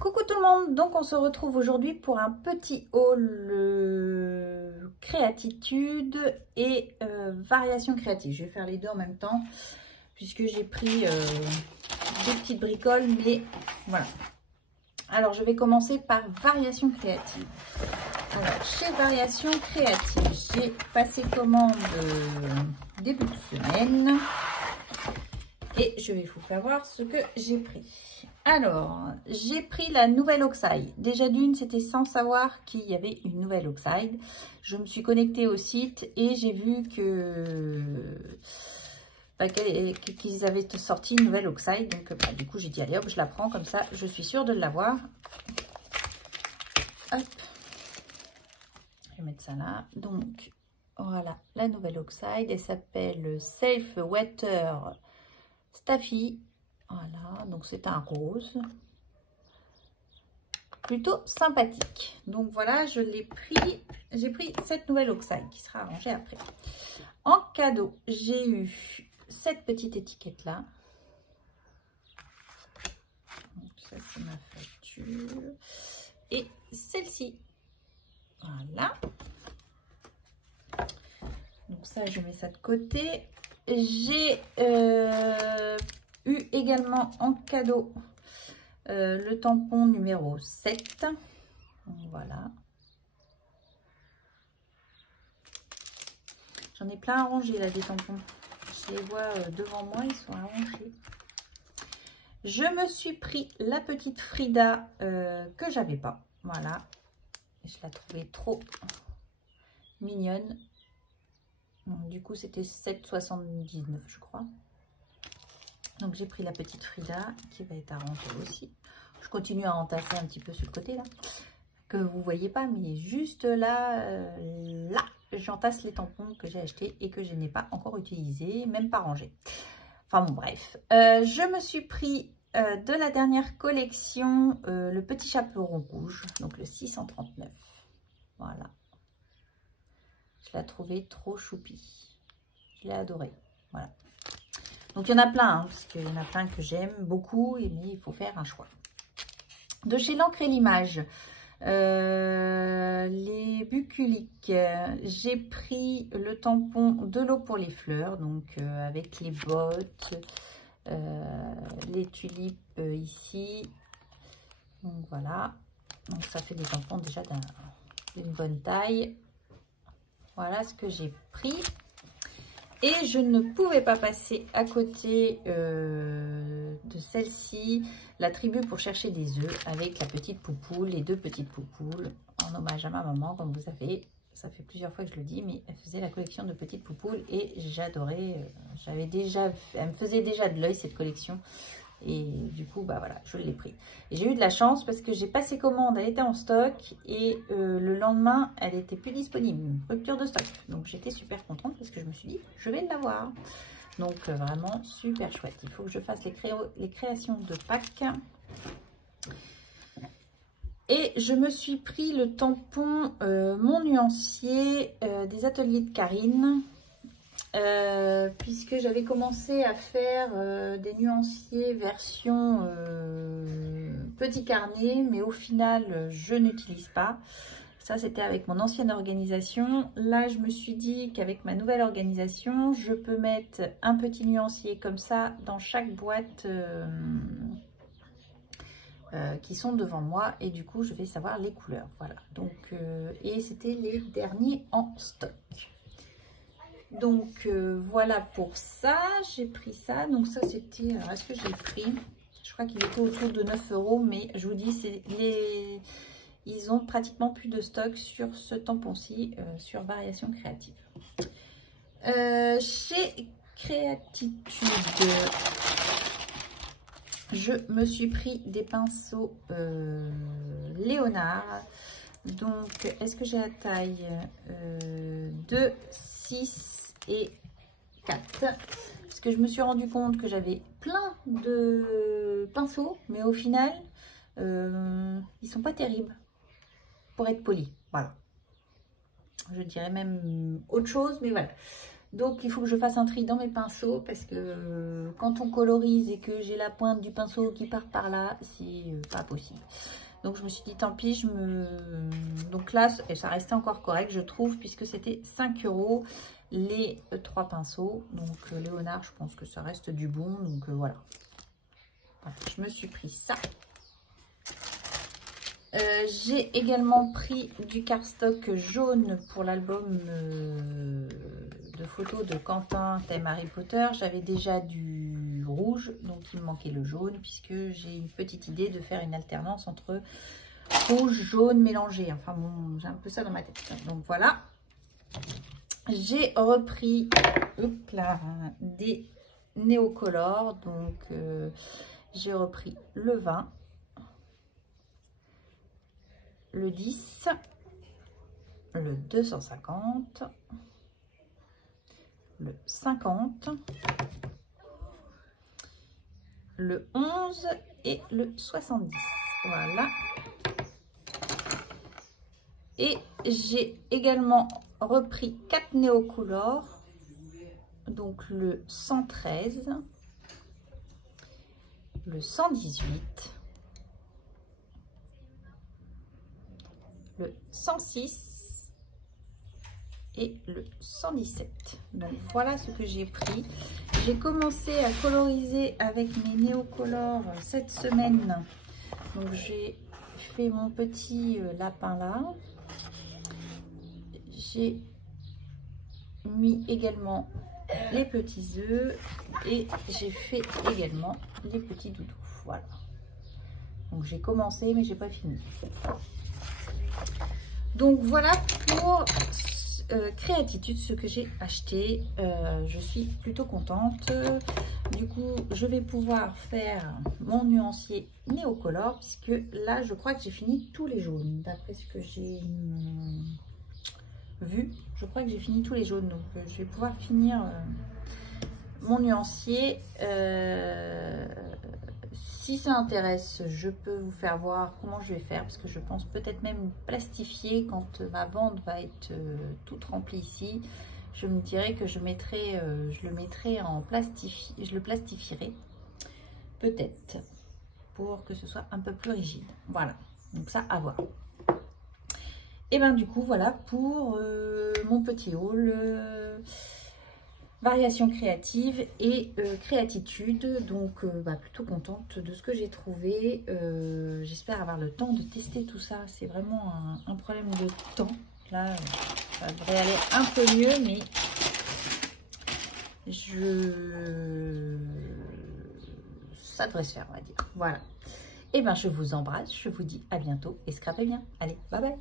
Coucou tout le monde, donc on se retrouve aujourd'hui pour un petit haul créatitude et variation créative. Je vais faire les deux en même temps puisque j'ai pris des petites bricoles, mais voilà. Alors je vais commencer par variation créative. Alors chez variation créative, j'ai passé commande début de semaine et je vais vous faire voir ce que j'ai pris. Alors, j'ai pris la nouvelle Oxide. Déjà d'une, c'était sans savoir qu'il y avait une nouvelle Oxide. Je me suis connectée au site et j'ai vu qu'ils avaient sorti une nouvelle Oxide. Donc, du coup, j'ai dit, allez hop, je la prends comme ça. Je suis sûre de l'avoir. Hop. Je vais mettre ça là. Donc, voilà, la nouvelle Oxide. Elle s'appelle Safe Water Staffy. Voilà, donc c'est un rose. Plutôt sympathique. Donc voilà, je l'ai pris. J'ai pris cette nouvelle Oxide qui sera arrangée après. En cadeau, j'ai eu cette petite étiquette là. Donc ça, c'est ma facture. Et celle-ci. Voilà. Donc ça, je mets ça de côté. J'ai eu également en cadeau le tampon numéro 7. Donc, voilà. J'en ai plein à ranger là des tampons. Je les vois devant moi, ils sont arrangés. Je me suis pris la petite Frida que j'avais pas. Voilà. Je la trouvais trop mignonne. Donc, du coup, c'était 7,79 je crois. Donc j'ai pris la petite Frida qui va être arrangée aussi. Je continue à entasser un petit peu sur le côté là, que vous voyez pas, mais juste là, là, j'entasse les tampons que j'ai achetés et que je n'ai pas encore utilisés, même pas rangés. Enfin bon, bref. Je me suis pris de la dernière collection le petit chaperon rouge, donc le 639. Voilà. Je l'ai trouvé trop choupi. Je l'ai adoré. Voilà. Donc, il y en a plein, hein, parce qu'il y en a plein que j'aime beaucoup, mais il faut faire un choix. De chez l'encre et l'image, les bucoliques, j'ai pris le tampon de l'eau pour les fleurs, donc avec les bottes, les tulipes ici. Donc, voilà. Donc, ça fait des tampons déjà d'une bonne taille. Voilà ce que j'ai pris. Et je ne pouvais pas passer à côté de celle-ci, la tribu pour chercher des œufs, avec la petite poupoule, les deux petites poupoules, en hommage à ma maman, comme vous savez. Ça fait plusieurs fois que je le dis, mais elle faisait la collection de petites poupoules et j'adorais. Elle me faisait déjà de l'œil cette collection. Et du coup, bah voilà, je l'ai pris. J'ai eu de la chance parce que j'ai passé commande, elle était en stock et le lendemain, elle était plus disponible. Rupture de stock. Donc j'étais super contente parce que je me suis dit, je vais l'avoir. Donc vraiment super chouette. Il faut que je fasse les créations de Pâques. Et je me suis pris le tampon Mon Nuancier des ateliers de Karine. Puisque j'avais commencé à faire des nuanciers version petit carnet, mais au final je n'utilise pas. Ça c'était avec mon ancienne organisation. Là je me suis dit qu'avec ma nouvelle organisation je peux mettre un petit nuancier comme ça dans chaque boîte qui sont devant moi, et du coup je vais savoir les couleurs. Voilà, donc et c'était les derniers en stock. Donc voilà pour ça, j'ai pris ça. Donc ça c'était, est-ce que j'ai pris, je crois qu'il était autour de 9 €, mais je vous dis, ils ont pratiquement plus de stock sur ce tampon-ci, sur variation créative. Chez Créatitude, je me suis pris des pinceaux Léonard. Donc, est-ce que j'ai la taille 2, 6 et 4? Parce que je me suis rendu compte que j'avais plein de pinceaux, mais au final, ils sont pas terribles, pour être poli. Voilà. Je dirais même autre chose, mais voilà. Donc il faut que je fasse un tri dans mes pinceaux parce que quand on colorise et que j'ai la pointe du pinceau qui part par là, c'est pas possible. Donc je me suis dit tant pis, donc là ça restait encore correct je trouve, puisque c'était 5 € les 3 pinceaux. Donc Léonard, je pense que ça reste du bon, donc voilà. Je me suis pris ça. J'ai également pris du cardstock jaune pour l'album de photos de Quentin thème Harry Potter. J'avais déjà du rouge, donc il me manquait le jaune, puisque j'ai une petite idée de faire une alternance entre rouge, jaune mélangé. Enfin bon, j'ai un peu ça dans ma tête. Donc voilà. J'ai repris hop là, des néocolores. Donc j'ai repris le 20. Le 10, le 250, le 50, le 11 et le 70. Voilà. Et j'ai également repris 4 néocolores. Donc le 113, le 118, le 106 et le 117. Donc voilà ce que j'ai pris. J'ai commencé à coloriser avec mes néocolores cette semaine. Donc j'ai fait mon petit lapin là. J'ai mis également les petits œufs et j'ai fait également les petits doudous. Voilà. Donc j'ai commencé mais j'ai pas fini. Donc voilà pour Créatitude, ce que j'ai acheté. Je suis plutôt contente. Du coup, je vais pouvoir faire mon nuancier néocolore, puisque là, je crois que j'ai fini tous les jaunes. D'après ce que j'ai vu, je crois que j'ai fini tous les jaunes. Donc, je vais pouvoir finir mon nuancier. Si ça intéresse, je peux vous faire voir comment je vais faire, parce que je pense peut-être même plastifier quand ma bande va être toute remplie ici. Je me dirais que je le mettrai en plastifié, je le plastifierai peut-être pour que ce soit un peu plus rigide. Voilà, donc ça à voir. Et bien du coup voilà pour mon petit haul. Variation créative et créatitude. Donc plutôt contente de ce que j'ai trouvé. J'espère avoir le temps de tester tout ça. C'est vraiment un problème de temps. Là, ça devrait aller un peu mieux, mais ça devrait se faire, on va dire. Voilà. Et bien, je vous embrasse. Je vous dis à bientôt et scrapez bien. Allez, bye bye.